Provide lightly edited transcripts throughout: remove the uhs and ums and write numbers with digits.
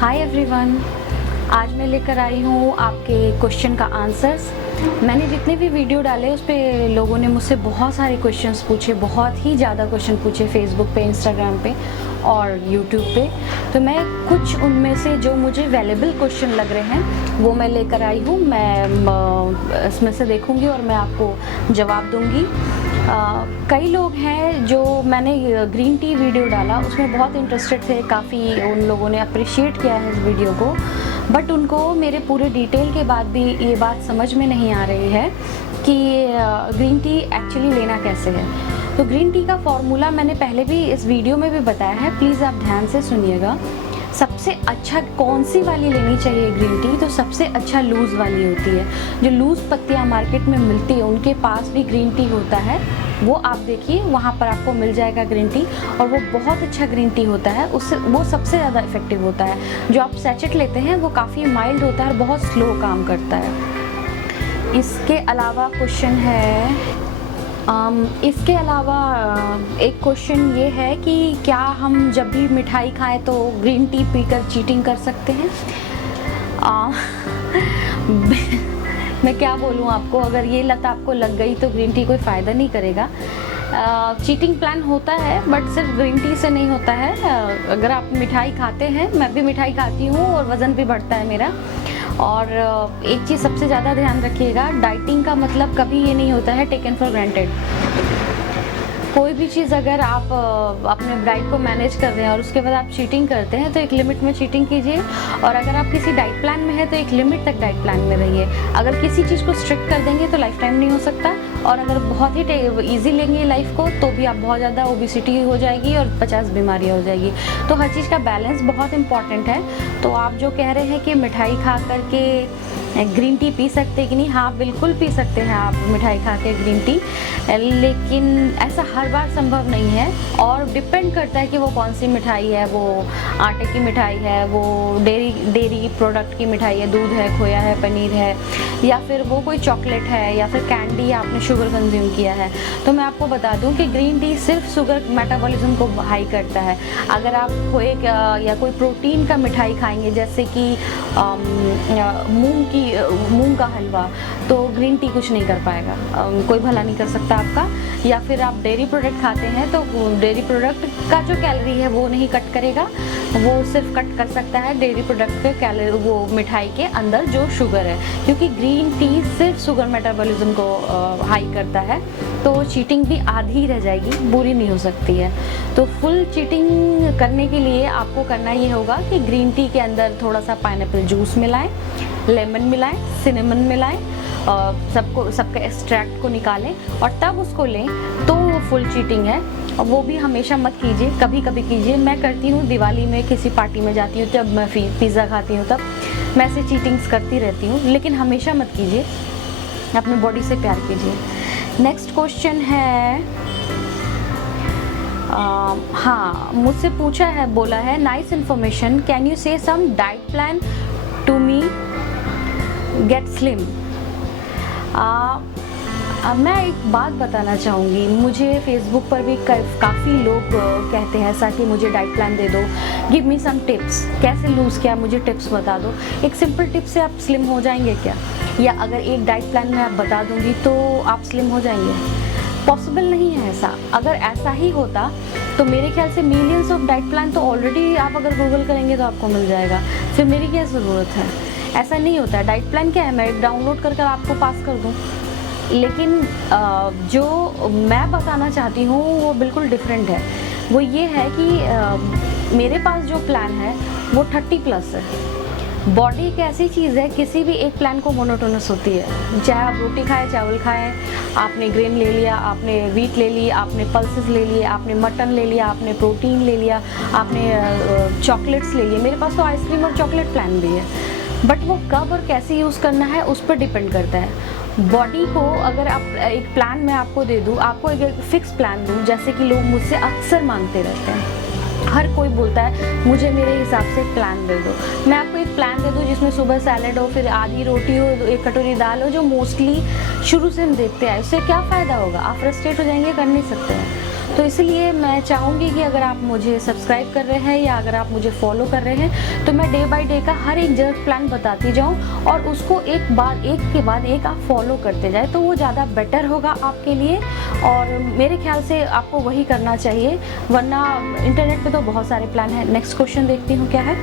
Hi everyone, आज मैं लेकर आई हूँ आपके क्वेश्चन का आंसर्स। मैंने जितने भी वीडियो डाले उस पे लोगों ने मुझसे बहुत सारे क्वेश्चंस पूछे, बहुत ही ज़्यादा क्वेश्चन पूछे फेसबुक पे, इंस्टाग्राम पे और यूट्यूब पे। तो मैं कुछ उनमें से जो मुझे वैल्यूएबल क्वेश्चन लग रहे हैं वो मैं लेकर आई हूँ। मैं इसमें से देखूँगी और मैं आपको जवाब दूँगी। कई लोग हैं जो मैंने ग्रीन टी वीडियो डाला उसमें बहुत इंटरेस्टेड थे, काफ़ी उन लोगों ने अप्रिशिएट किया है इस वीडियो को, बट उनको मेरे पूरे डिटेल के बाद भी ये बात समझ में नहीं आ रही है कि ग्रीन टी एक्चुअली लेना कैसे है। तो ग्रीन टी का फॉर्मूला मैंने पहले भी इस वीडियो में भी बताया है, प्लीज़ आप ध्यान से सुनिएगा। सबसे अच्छा कौन सी वाली लेनी चाहिए ग्रीन टी? तो सबसे अच्छा लूज़ वाली होती है। जो लूज़ पत्तियाँ मार्केट में मिलती है उनके पास भी ग्रीन टी होता है, वो आप देखिए वहाँ पर आपको मिल जाएगा ग्रीन टी, और वो बहुत अच्छा ग्रीन टी होता है। उससे वो सबसे ज़्यादा इफ़ेक्टिव होता है। जो आप सैचेट लेते हैं वो काफ़ी माइल्ड होता है और बहुत स्लो काम करता है। इसके अलावा क्वेश्चन है इसके अलावा एक क्वेश्चन ये है कि क्या हम जब भी मिठाई खाएं तो ग्रीन टी पीकर चीटिंग कर सकते हैं? मैं क्या बोलूँ आपको, अगर ये लत आपको लग गई तो ग्रीन टी कोई फ़ायदा नहीं करेगा। चीटिंग प्लान होता है बट सिर्फ ग्रीन टी से नहीं होता है। अगर आप मिठाई खाते हैं, मैं भी मिठाई खाती हूँ और वज़न भी बढ़ता है मेरा। और एक चीज़ सबसे ज़्यादा ध्यान रखिएगा, डाइटिंग का मतलब कभी ये नहीं होता है टेकन फॉर ग्रांटेड। कोई भी चीज़ अगर आप अपने डाइट को मैनेज कर रहे हैं और उसके बाद आप चीटिंग करते हैं तो एक लिमिट में चीटिंग कीजिए, और अगर आप किसी डाइट प्लान में है तो एक लिमिट तक डाइट प्लान में रहिए। अगर किसी चीज़ को स्ट्रिक्ट कर देंगे तो लाइफ टाइम नहीं हो सकता, और अगर बहुत ही ईजी लेंगे लाइफ को तो भी आप बहुत ज़्यादा ओबिसिटी हो जाएगी और 50 बीमारियाँ हो जाएगी। तो हर चीज़ का बैलेंस बहुत इंपॉर्टेंट है। तो आप जो कह रहे हैं कि मिठाई खा करके ग्रीन टी पी सकते कि नहीं, हाँ बिल्कुल पी सकते हैं आप मिठाई खा के ग्रीन टी, लेकिन ऐसा हर बार संभव नहीं है। और डिपेंड करता है कि वो कौन सी मिठाई है, वो आटे की मिठाई है, वो डेयरी प्रोडक्ट की मिठाई है, दूध है, खोया है, पनीर है, या फिर वो कोई चॉकलेट है, या फिर कैंडी है, आपने शुगर कंज्यूम किया है। तो मैं आपको बता दूं कि ग्रीन टी सिर्फ शुगर मेटाबॉलिज्म को हाई करता है। अगर आप खोए या कोई प्रोटीन का मिठाई खाएंगे जैसे कि मूंग का हलवा, तो ग्रीन टी कुछ नहीं कर पाएगा, कोई भला नहीं कर सकता आपका। या फिर आप डेयरी प्रोडक्ट खाते हैं तो डेयरी प्रोडक्ट का जो कैलोरी है वो नहीं कट करेगा, वो सिर्फ कट कर सकता है डेयरी प्रोडक्ट के कैलोरी, वो मिठाई के अंदर जो शुगर है, क्योंकि ग्रीन टी सिर्फ शुगर मेटाबॉलिज्म को हाई करता है। तो चीटिंग भी आधी रह जाएगी, बुरी नहीं हो सकती है। तो फुल चीटिंग करने के लिए आपको करना ये होगा कि ग्रीन टी के अंदर थोड़ा सा पाइनएप्पल जूस मिलाएं, लेमन मिलाएं, सिनेमन मिलाएं, सबके एक्सट्रैक्ट को निकालें और तब उसको लें, तो वो फुल चीटिंग है। और वो भी हमेशा मत कीजिए, कभी कभी कीजिए। मैं करती हूँ, दिवाली में किसी पार्टी में जाती हूँ जब मैं पिज़्ज़ा खाती हूँ तब मैं ऐसे चीटिंग्स करती रहती हूँ, लेकिन हमेशा मत कीजिए, अपने बॉडी से प्यार कीजिए। नेक्स्ट क्वेश्चन है, हाँ मुझसे पूछा है, बोला है, nice information, can you say some diet plan to me get slim. मैं एक बात बताना चाहूँगी, मुझे फेसबुक पर भी काफ़ी लोग कहते हैं ऐसा कि मुझे डाइट प्लान दे दो, गिव मी सम टिप्स, कैसे लूज़ किया मुझे टिप्स बता दो। एक सिंपल टिप से आप स्लिम हो जाएंगे क्या? या अगर एक डाइट प्लान में आप बता दूँगी तो आप स्लिम हो जाएंगे? पॉसिबल नहीं है ऐसा। अगर ऐसा ही होता तो मेरे ख्याल से मिलियंस ऑफ डाइट प्लान तो ऑलरेडी आप अगर गूगल करेंगे तो आपको मिल जाएगा, फिर मेरी क्या ज़रूरत है? ऐसा नहीं होता है। डाइट प्लान क्या है, मैं डाउनलोड कर आपको पास कर दूँ, लेकिन जो मैं बताना चाहती हूँ वो बिल्कुल डिफरेंट है। वो ये है कि मेरे पास जो प्लान है वो 30+ है। बॉडी एक ऐसी चीज़ है, किसी भी एक प्लान को मोनोटोनस होती है। चाहे आप रोटी खाएं, चावल खाएं, आपने ग्रेन ले लिया, आपने वीट ले ली, आपने पल्सेस ले लिए, आपने मटन ले लिया, आपने प्रोटीन ले लिया, आपने चॉकलेट्स ले लिए। मेरे पास तो आइसक्रीम और चॉकलेट प्लान भी है, बट वो कब और कैसे यूज़ करना है उस पर डिपेंड करता है। बॉडी को अगर आप एक प्लान मैं आपको दे दूँ, आपको एक फिक्स प्लान दूँ, जैसे कि लोग मुझसे अक्सर मांगते रहते हैं, हर कोई बोलता है मुझे मेरे हिसाब से प्लान दे दो। मैं आपको एक प्लान दे दूँ जिसमें सुबह सैलेड हो, फिर आधी रोटी हो, एक कटोरी दाल हो, जो मोस्टली शुरू से हम देखते आए, उससे क्या फ़ायदा होगा? आप फ्रस्ट्रेट हो जाएंगे, कर नहीं सकते हैं। तो इसलिए मैं चाहूँगी कि अगर आप मुझे सब्सक्राइब कर रहे हैं या अगर आप मुझे फॉलो कर रहे हैं तो मैं डे बाय डे का हर एक जर्क प्लान बताती जाऊँ और उसको एक के बाद एक आप फॉलो करते जाए, तो वो ज़्यादा बेटर होगा आपके लिए। और मेरे ख्याल से आपको वही करना चाहिए, वरना इंटरनेट पे तो बहुत सारे प्लान हैं। नेक्स्ट क्वेश्चन देखती हूँ क्या है।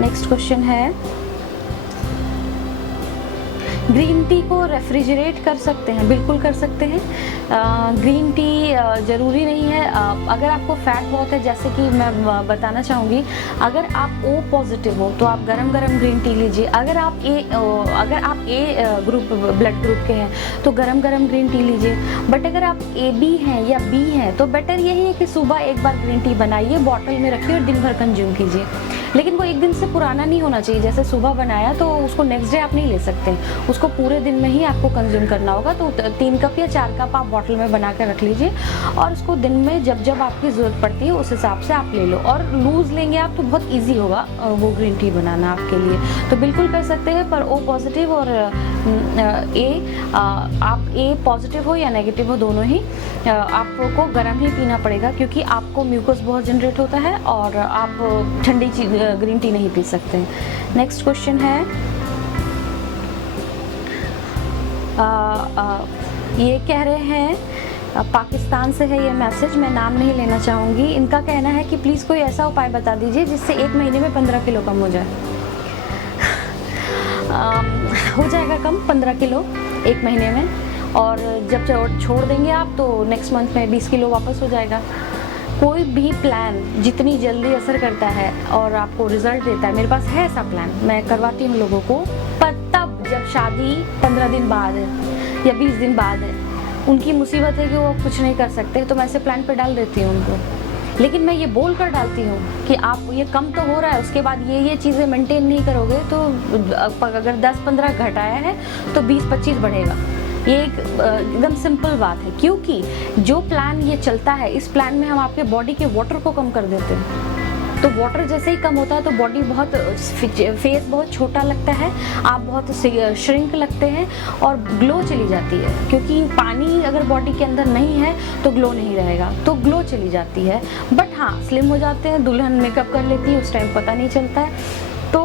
नेक्स्ट क्वेश्चन है, ग्रीन टी को रेफ्रिजरेट कर सकते हैं? बिल्कुल कर सकते हैं। ग्रीन टी ज़रूरी नहीं है। अगर आपको फैट बहुत है, जैसे कि मैं बताना चाहूँगी, अगर आप O पॉजिटिव हो तो आप गरम गरम ग्रीन टी लीजिए। अगर आप A ग्रुप ब्लड ग्रुप के हैं तो गरम गरम ग्रीन टी लीजिए। बट अगर आप AB हैं या B हैं तो बेटर यही है कि सुबह एक बार ग्रीन टी बनाइए, बॉटल में रखिए और दिन भर कंज्यूम कीजिए। लेकिन वो एक दिन से पुराना नहीं होना चाहिए। जैसे सुबह बनाया तो उसको नेक्स्ट डे आप नहीं ले सकते, उसको पूरे दिन में ही आपको कंज्यूम करना होगा। तो 3 कप या 4 कप आप बॉटल में बना कर रख लीजिए और उसको दिन में जब जब आपकी ज़रूरत पड़ती है उस हिसाब से आप ले लो। और लूज़ लेंगे आप तो बहुत ईजी होगा वो ग्रीन टी बनाना आपके लिए। तो बिल्कुल कर सकते हैं, पर O पॉजिटिव और आप A पॉजिटिव हो या नेगेटिव हो, दोनों ही आपको गर्म ही पीना पड़ेगा, क्योंकि आपको म्यूकस बहुत जनरेट होता है और आप ठंडी ग्रीन टी नहीं पी सकते। नेक्स्ट क्वेश्चन है, ये कह रहे हैं, पाकिस्तान से है ये मैसेज, मैं नाम नहीं लेना चाहूँगी। इनका कहना है कि प्लीज़ कोई ऐसा उपाय बता दीजिए जिससे 1 महीने में 15 किलो कम हो जाए। हो जाएगा कम 15 किलो 1 महीने में, और जब छोड़ देंगे आप तो नेक्स्ट मंथ में 20 किलो वापस हो जाएगा। कोई भी प्लान जितनी जल्दी असर करता है और आपको रिजल्ट देता है, मेरे पास है ऐसा प्लान, मैं करवाती हूँ लोगों को, पर तब जब शादी 15 दिन बाद है या 20 दिन बाद है, उनकी मुसीबत है कि वो कुछ नहीं कर सकते, तो मैं ऐसे प्लान पे डाल देती हूँ उनको। लेकिन मैं ये बोल कर डालती हूँ कि आप ये कम तो हो रहा है, उसके बाद ये चीज़ें मेंटेन नहीं करोगे तो अगर 10-15 घटाया है तो 20-25 बढ़ेगा। ये एकदम सिंपल बात है, क्योंकि जो प्लान ये चलता है, इस प्लान में हम आपके बॉडी के वाटर को कम कर देते हैं। तो वाटर जैसे ही कम होता है तो बॉडी बहुत, फेस बहुत छोटा लगता है, आप बहुत श्रिंक लगते हैं और ग्लो चली जाती है, क्योंकि पानी अगर बॉडी के अंदर नहीं है तो ग्लो नहीं रहेगा, तो ग्लो चली जाती है। बट हाँ, स्लिम हो जाते हैं, दुल्हन मेकअप कर लेती है, उस टाइम पता नहीं चलता है। तो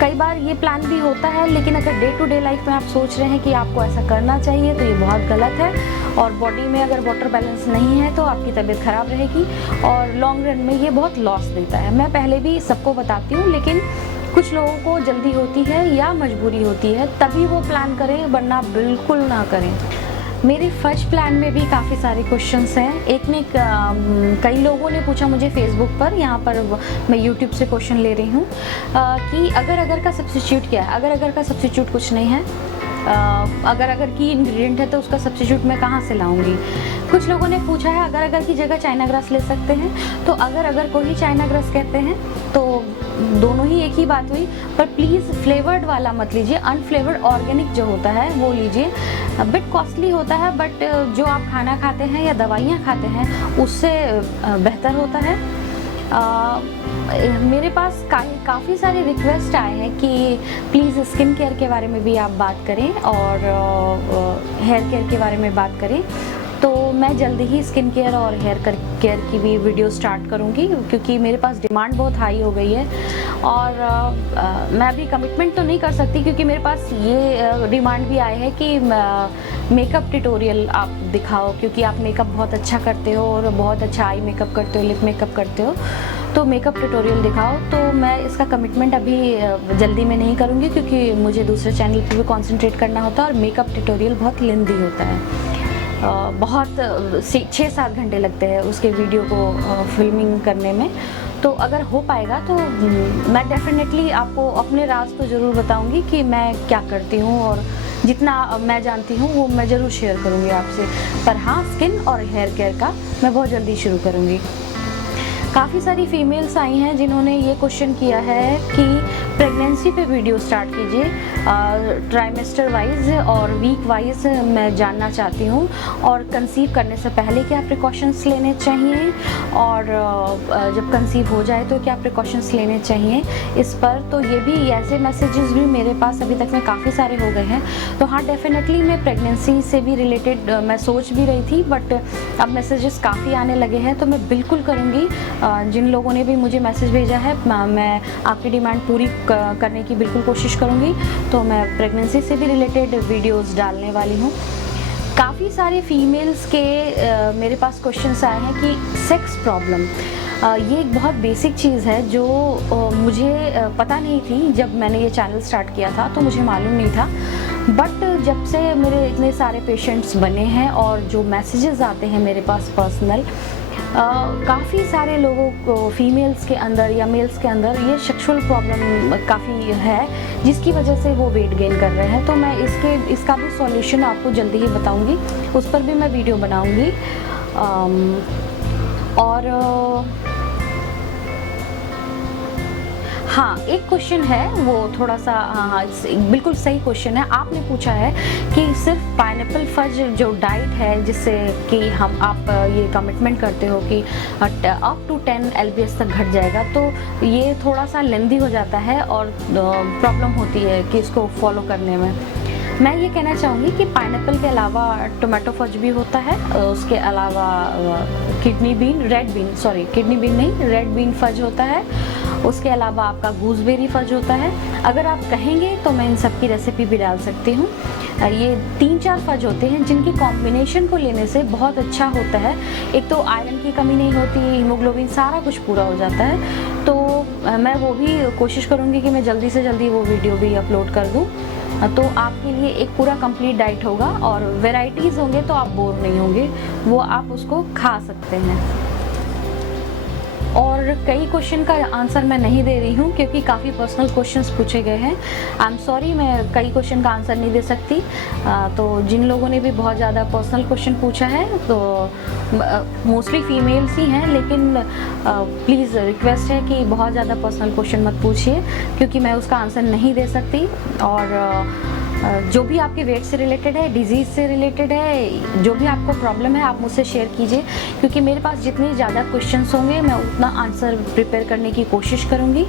कई बार ये प्लान भी होता है, लेकिन अगर डे टू डे लाइफ में आप सोच रहे हैं कि आपको ऐसा करना चाहिए तो ये बहुत गलत है। और बॉडी में अगर वाटर बैलेंस नहीं है तो आपकी तबीयत ख़राब रहेगी और लॉन्ग रन में ये बहुत लॉस देता है। मैं पहले भी सबको बताती हूँ, लेकिन कुछ लोगों को जल्दी होती है या मजबूरी होती है, तभी वो प्लान करें, वरना बिल्कुल ना करें। मेरे फर्स्ट प्लान में भी काफ़ी सारे क्वेश्चंस हैं। एक ने कई लोगों ने पूछा मुझे फेसबुक पर, यहाँ पर मैं यूट्यूब से क्वेश्चन ले रही हूँ कि अगर का सब्स्टिट्यूट क्या है। अगर का सब्स्टिट्यूट कुछ नहीं है। अगर की इंग्रेडिएंट है तो उसका सब्स्टिट्यूट मैं कहाँ से लाऊंगी। कुछ लोगों ने पूछा है अगर की जगह चाइना ग्रास ले सकते हैं, तो अगर को ही चाइना ग्रास कहते हैं तो दोनों ही एक ही बात हुई। पर प्लीज़ फ्लेवर्ड वाला मत लीजिए, अनफ्लेवर्ड ऑर्गेनिक जो होता है वो लीजिए। बिट कॉस्टली होता है, बट जो आप खाना खाते हैं या दवाइयाँ खाते हैं उससे बेहतर होता है। मेरे पास काफ़ी सारे रिक्वेस्ट आए हैं कि प्लीज़ स्किन केयर के बारे में भी आप बात करें और हेयर केयर के बारे में बात करें। तो मैं जल्दी ही स्किन केयर और हेयर केयर की भी वीडियो स्टार्ट करूँगी, क्योंकि मेरे पास डिमांड बहुत हाई हो गई है। और मैं अभी कमिटमेंट तो नहीं कर सकती, क्योंकि मेरे पास ये डिमांड भी आई है कि मेकअप ट्यूटोरियल आप दिखाओ, क्योंकि आप मेकअप बहुत अच्छा करते हो और बहुत अच्छा आई मेकअप करते हो, लिप मेकअप करते हो, तो मेकअप ट्यूटोरियल दिखाओ। तो मैं इसका कमिटमेंट अभी जल्दी में नहीं करूँगी, क्योंकि मुझे दूसरे चैनल पर भी कॉन्सेंट्रेट करना होता है और मेकअप ट्यूटोरियल बहुत लेंदी होता है। बहुत 6-7 घंटे लगते हैं उसके वीडियो को फिल्मिंग करने में। तो अगर हो पाएगा तो मैं डेफिनेटली आपको अपने राज तो ज़रूर बताऊंगी कि मैं क्या करती हूँ, और जितना मैं जानती हूँ वो मैं ज़रूर शेयर करूँगी आपसे। पर हाँ, स्किन और हेयर केयर का मैं बहुत जल्दी शुरू करूँगी। काफ़ी सारी फीमेल्स आई हैं जिन्होंने ये क्वेश्चन किया है कि प्रेगनेंसी पे वीडियो स्टार्ट कीजिए, ट्राइमेस्टर वाइज और वीक वाइज मैं जानना चाहती हूँ, और कंसीव करने से पहले क्या प्रिकॉशंस लेने चाहिए, और जब कंसीव हो जाए तो क्या प्रिकॉशंस लेने चाहिए इस पर। तो ये भी ऐसे मैसेजेस भी मेरे पास अभी तक में काफ़ी सारे हो गए हैं। तो हाँ, डेफिनेटली मैं प्रेगनेंसी से भी रिलेटेड मैं सोच भी रही थी, बट अब मैसेजेस काफ़ी आने लगे हैं, तो मैं बिल्कुल करूँगी। जिन लोगों ने भी मुझे मैसेज भेजा है, मैं आपकी डिमांड पूरी करने की बिल्कुल कोशिश करूँगी। तो मैं प्रेगनेंसी से भी रिलेटेड वीडियोस डालने वाली हूँ। काफ़ी सारे फीमेल्स के मेरे पास क्वेश्चंस आए हैं कि सेक्स प्रॉब्लम, ये एक बहुत बेसिक चीज़ है जो मुझे पता नहीं थी। जब मैंने ये चैनल स्टार्ट किया था तो मुझे मालूम नहीं था, बट जब से मेरे इतने सारे पेशेंट्स बने हैं और जो मैसेजेस आते हैं मेरे पास पर्सनल, काफ़ी सारे लोगों को, फीमेल्स के अंदर या मेल्स के अंदर ये सेक्सुअल प्रॉब्लम काफ़ी है, जिसकी वजह से वो वेट गेन कर रहे हैं। तो मैं इसका भी सॉल्यूशन आपको जल्दी ही बताऊंगी, उस पर भी मैं वीडियो बनाऊंगी। और हाँ, एक क्वेश्चन है वो थोड़ा सा, हाँ बिल्कुल सही क्वेश्चन है। आपने पूछा है कि सिर्फ पाइनएप्पल फज जो डाइट है, जिससे कि आप ये कमिटमेंट करते हो कि अप टू 10 LBS तक घट जाएगा, तो ये थोड़ा सा लेंदी हो जाता है और प्रॉब्लम होती है कि इसको फॉलो करने में। मैं ये कहना चाहूँगी कि पाइनएप्पल के अलावा टोमेटो फज भी होता है, उसके अलावा किडनी बीन नहीं, रेड बीन फज होता है, उसके अलावा आपका गूसबेरी फज होता है। अगर आप कहेंगे तो मैं इन सब की रेसिपी भी डाल सकती हूँ। ये 3-4 फज होते हैं जिनकी कॉम्बिनेशन को लेने से बहुत अच्छा होता है। एक तो आयरन की कमी नहीं होती, हीमोग्लोबिन सारा कुछ पूरा हो जाता है। तो मैं वो भी कोशिश करूँगी कि मैं जल्दी से जल्दी वो वीडियो भी अपलोड कर दूँ, तो आपके लिए एक पूरा कंप्लीट डाइट होगा और वेराइटीज़ होंगे, तो आप बोर नहीं होंगे, वो आप उसको खा सकते हैं। और कई क्वेश्चन का आंसर मैं नहीं दे रही हूँ क्योंकि काफ़ी पर्सनल क्वेश्चंस पूछे गए हैं। आई एम सॉरी, मैं कई क्वेश्चन का आंसर नहीं दे सकती। तो जिन लोगों ने भी बहुत ज़्यादा पर्सनल क्वेश्चन पूछा है, तो मोस्टली फीमेल्स ही हैं, लेकिन प्लीज़ रिक्वेस्ट है कि बहुत ज़्यादा पर्सनल क्वेश्चन मत पूछिए, क्योंकि मैं उसका आंसर नहीं दे सकती। और जो भी आपके वेट से रिलेटेड है, डिजीज़ से रिलेटेड है, जो भी आपको प्रॉब्लम है, आप मुझसे शेयर कीजिए, क्योंकि मेरे पास जितने ज़्यादा क्वेश्चंस होंगे मैं उतना आंसर प्रिपेयर करने की कोशिश करूँगी।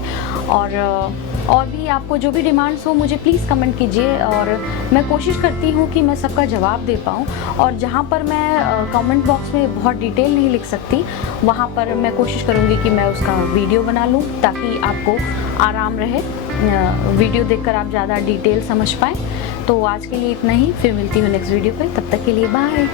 और भी आपको जो भी डिमांड्स हो, मुझे प्लीज़ कमेंट कीजिए, और मैं कोशिश करती हूँ कि मैं सबका जवाब दे पाऊँ। और जहाँ पर मैं कमेंट बॉक्स में बहुत डिटेल नहीं लिख सकती, वहाँ पर मैं कोशिश करूँगी कि मैं उसका वीडियो बना लूँ, ताकि आपको आराम रहे, वीडियो देखकर आप ज़्यादा डिटेल समझ पाएँ। तो आज के लिए इतना ही, फिर मिलती हूँ नेक्स्ट वीडियो पे, तब तक के लिए बाय।